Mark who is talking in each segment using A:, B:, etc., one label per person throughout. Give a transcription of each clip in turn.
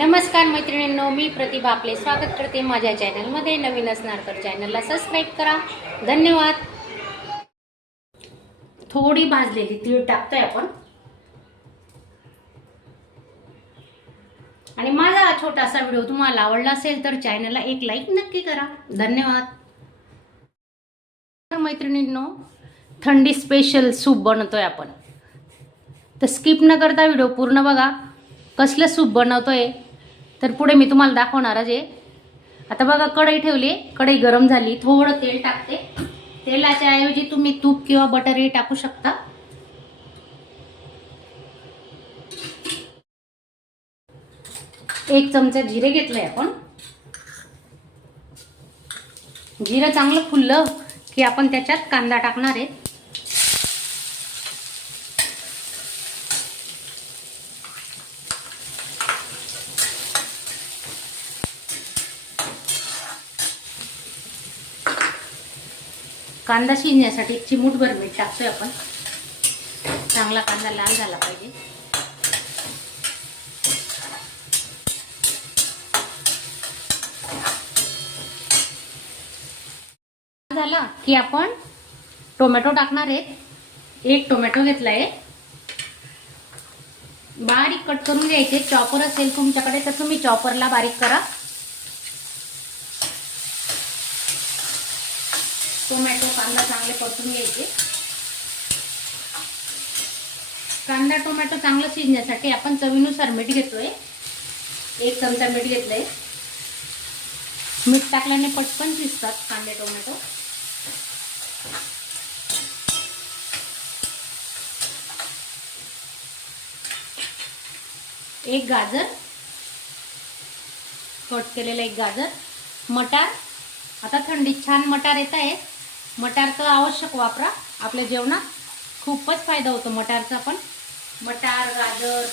A: नमस्कार मैत्रिणींनो मी प्रतिभा आपले स्वागत करते. माझ्या चॅनलमध्ये नवीन असणार तर चॅनलला सबस्क्राईब करा. धन्यवाद. थोडी भाजलेली तीळ टाकतोय आपण. आणि माझा हा छोटासा व्हिडिओ तुम्हाला आवडला असेल तर चॅनलला एक लाईक नक्की करा. धन्यवाद. तर मैत्रिणींनो थंडी स्पेशल सूप बनवतोय आपण. तर स्किप न करता व्हिडिओ पूर्ण बघा. कसलं सूप बनवतोय? तर पुढे मी तुम्हाला दाखवणारच आहे. आता बघा कढई ठेवली. कढई गरम झाली. थोडं तेल टाकते. तेलाच्या ऐवजी तुम्ही तूप किंवा बटरही टाकू शकता. एक चमचा जिरे घेतलंय आपण. जिरं चांगलं फुललं की आपण त्याच्यात कांदा टाकणार आहे. कांदा शिजण्यासाठी चिमूटभर मीठ टाकतोय आपण. चांगला कांदा लाल झाला पाहिजे. झाला की आपण टोमॅटो टाकणार आहे एक टोमॅटो घेतलाय. बारीक कट करून घ्यायचे. चॉपर असेल तुमच्याकडे तर तुम्ही चॉपरला बारीक करा. टोमॅटो कांदा चांगले परतून घ्यायचे. कांदा टोमॅटो चांगलं शिजण्यासाठी आपण चवीनुसार मीठ घेतोय. एक चमचा मीठ घेतलंय. मीठ टाकल्याने पटकन शिजतात कांदे टोमॅटो. एक गाजर. कट केलेलं एक गाजर. मटार. आता थंडीत छान मटार येत आहे मटारचं आवश्यक वापरा. आपल्या जेवणात खूपच फायदा होतो मटारचा पण. मटार गाजर.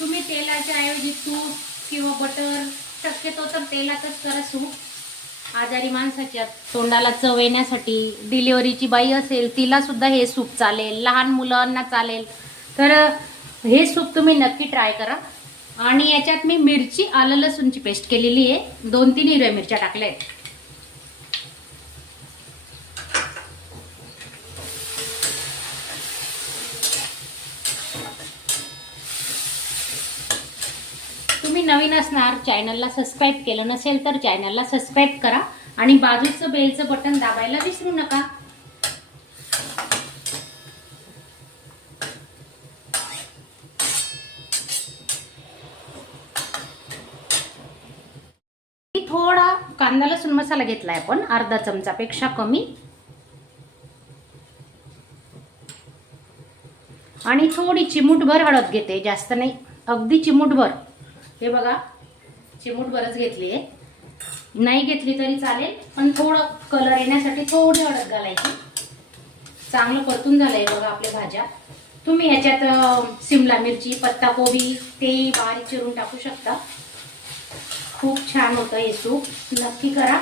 A: तुम्ही तेलाच्या ऐवजी तूप किंवा बटर शक्यतो तर तेलातच करा सूप. आजारी माणसाच्या तोंडाला चव येण्यासाठी डिलिव्हरीची बाई असेल तिला सुद्धा हे सूप चालेल. लहान मुलांना चालेल. तर हे सूप तुम्ही नक्की ट्राय करा. आणि याच्यात मी मिरची आलं लसूणची पेस्ट केलेली आहे. दोन तीन हिरव्या मिरच्या टाकल्या आहेत. तुम्ही नवीन असणार चॅनलला सबस्क्राईब केलं नसेल तर चॅनलला सबस्क्राईब करा आणि बाजूचं बेलचं बटन दाबायला विसरू नका थोडा कांदा लसूण मसाला घेतलाय आपण अर्धा चमचापेक्षा कमी. आणि थोडी चिमूटभर हळद घेते जास्त नाही अगदी चिमूटभर. हे बघा चिमूटभरच घेतली आहे. नाही घेतली तरी चालेल पण थोडं कलर येण्यासाठी थोडी हळद घालायची. चांगलं परतून झालंय बघा आपल्या भाज्या. तुम्ही ह्याच्यात सिमला मिरची पत्ताकोबी तेही बारीक चिरून टाकू शकता. खूप छान होतं हे सूप. नक्की करा.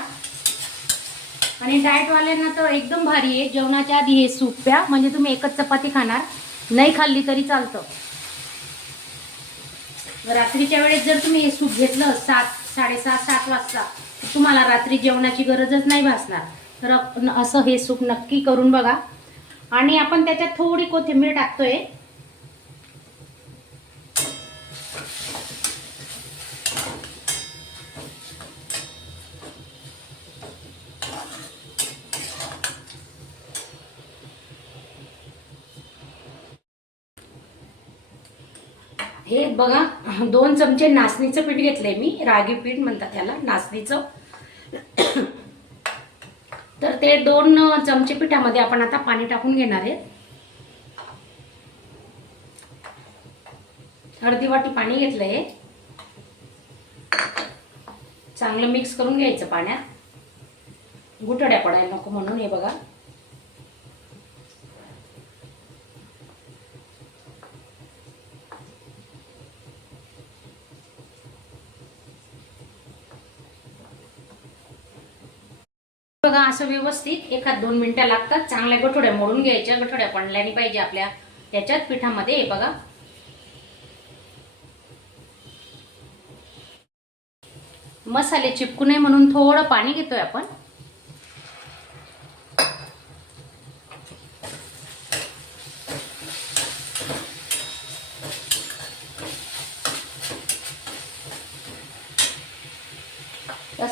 A: आणि डाएटवाल्यांना तर एकदम भारी आहे. जेवणाच्या आधी हे सूप प्या. म्हणजे तुम्ही एकच चपाती खाणार. नाही खाल्ली तरी चालतं. रात्रीच्या वेळेस जर तुम्ही हे सूप घेतलं सात साडेसात सात वाजता तर तुम्हाला रात्री जेवणाची गरजच नाही भासणार. तर असं हे सूप नक्की करून बघा. आणि आपण त्याच्यात थोडी कोथिंबीर टाकतोय. हे बघा दोन चमचे नाचणीचं पीठ घेतलंय मी. रागी पीठ म्हणतात त्याला नाचणीचं. तर ते दोन चमचे पिठामध्ये आपण आता पाणी टाकून घेणार आहे. अर्धी वाटी पाणी घेतलंय. चांगलं मिक्स करून घ्यायचं पाण्यात. गुठड्या पडायला नको म्हणून हे बघा. बघा असं व्यवस्थित एखाद दोन मिनिटं लागतात. चांगल्या गठोड्या मोडून घ्यायच्या गठोड्या पडल्याने पाहिजे आपल्या ह्याच्यात पिठामध्ये हे बघा. मसाले चिपकू नये म्हणून थोडं पाणी घेतोय आपण.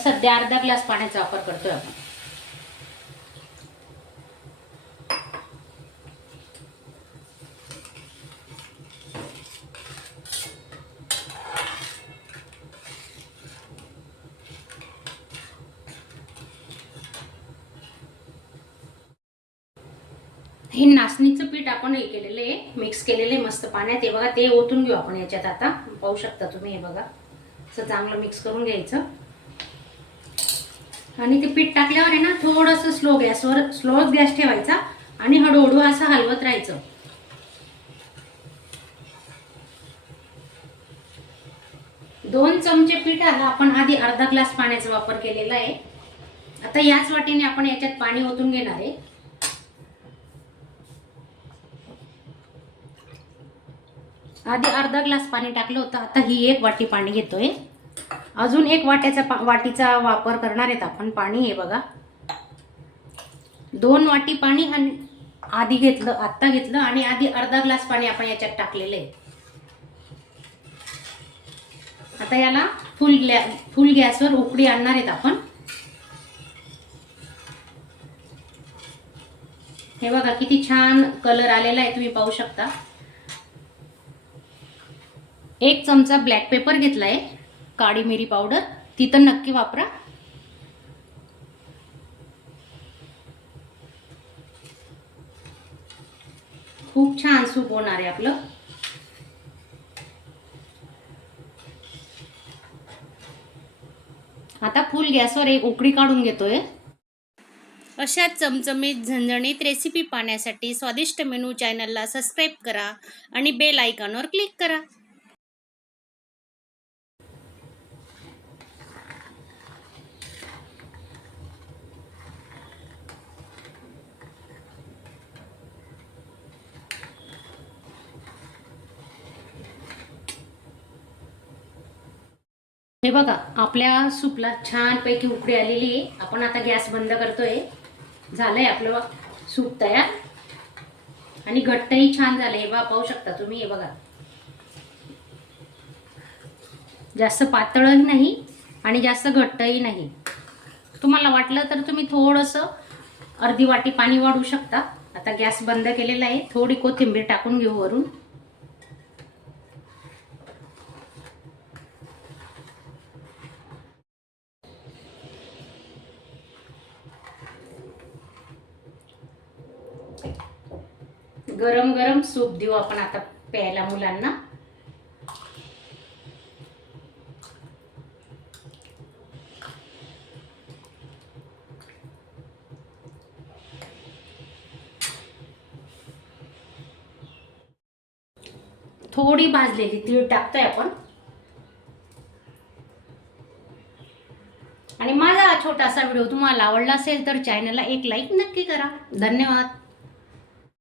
A: सध्या अर्धा ग्लास पाण्याचा वापर करतोय आपण. हे नाचणीचं पीठ आपण हे केलेलं आहे मिक्स केलेलं आहे मस्त पाण्यात. हे बघा ते ओतून घेऊ आपण याच्यात आता. पाहू शकता तुम्ही हे बघा. असं चांगलं मिक्स करून घ्यायचं. आणि ते पीठ टाकल्यावर आहे ना थोडंसं स्लो गॅसवर स्लो गॅस ठेवायचा आणि हळूहळू असं हलवत राहायचं. दोन चमचे पिठाला आपण आधी अर्धा ग्लास पाण्याचा वापर केलेला आहे. आता याच वाटीने आपण याच्यात पाणी ओतून घेणार आहे. आधी अर्धा ग्लास पाणी टाकलं होतं. आता ही एक वाटी पाणी घेतोय. अजून एक वाट्याचा पा- वाटीचा वापर करणार आहेत आपण पाणी हे बघा. दोन वाटी पाणी आणि आधी घेतलं आत्ता घेतलं आणि आधी अर्धा ग्लास पाणी आपण याच्यात टाकलेलं आहे. आता याला फुल ग्लॅ फुल गॅसवर उकडी आणणार आहेत आपण. हे बघा किती छान कलर आलेला आहे तुम्ही पाहू शकता. एक चमचा ब्लॅक पेपर घेतलाय. काळी मिरी पावडर ती तर नक्की वापरा. खूप छान सूप होणार आहे आपलं. आता फुल गॅसवर एक उकडी काढून घेतोय. अशा चमचमीत झणझणीत रेसिपी पाहण्यासाठी स्वादिष्ट मेनू चॅनलला सबस्क्राईब करा आणि बेल आयकॉनवर क्लिक करा. हे बघा आपल्या सूपला छानपैकी उकडी आलेली आहे. आपण आता गॅस बंद करतोय. झालंय आपलं सूप तयार. आणि घट्टही छान झालंय. हे बघा पाहू शकता तुम्ही हे बघा. जास्त पातळही नाही आणि जास्त घट्टही नाही. तुम्हाला वाटलं तर तुम्ही थोडंसं अर्धी वाटी पाणी वाढवू शकता. आता गॅस बंद केलेला आहे. थोडी कोथिंबीर टाकून घेऊ वरून. गरम गरम सूप देऊ आपण आता प्यायला मुलांना. थोडी भाजलेली तीळ टाकतोय आपण. आणि माझा हा छोटासा व्हिडिओ तुम्हाला आवडला असेल तर चॅनलला एक लाईक नक्की करा. धन्यवाद.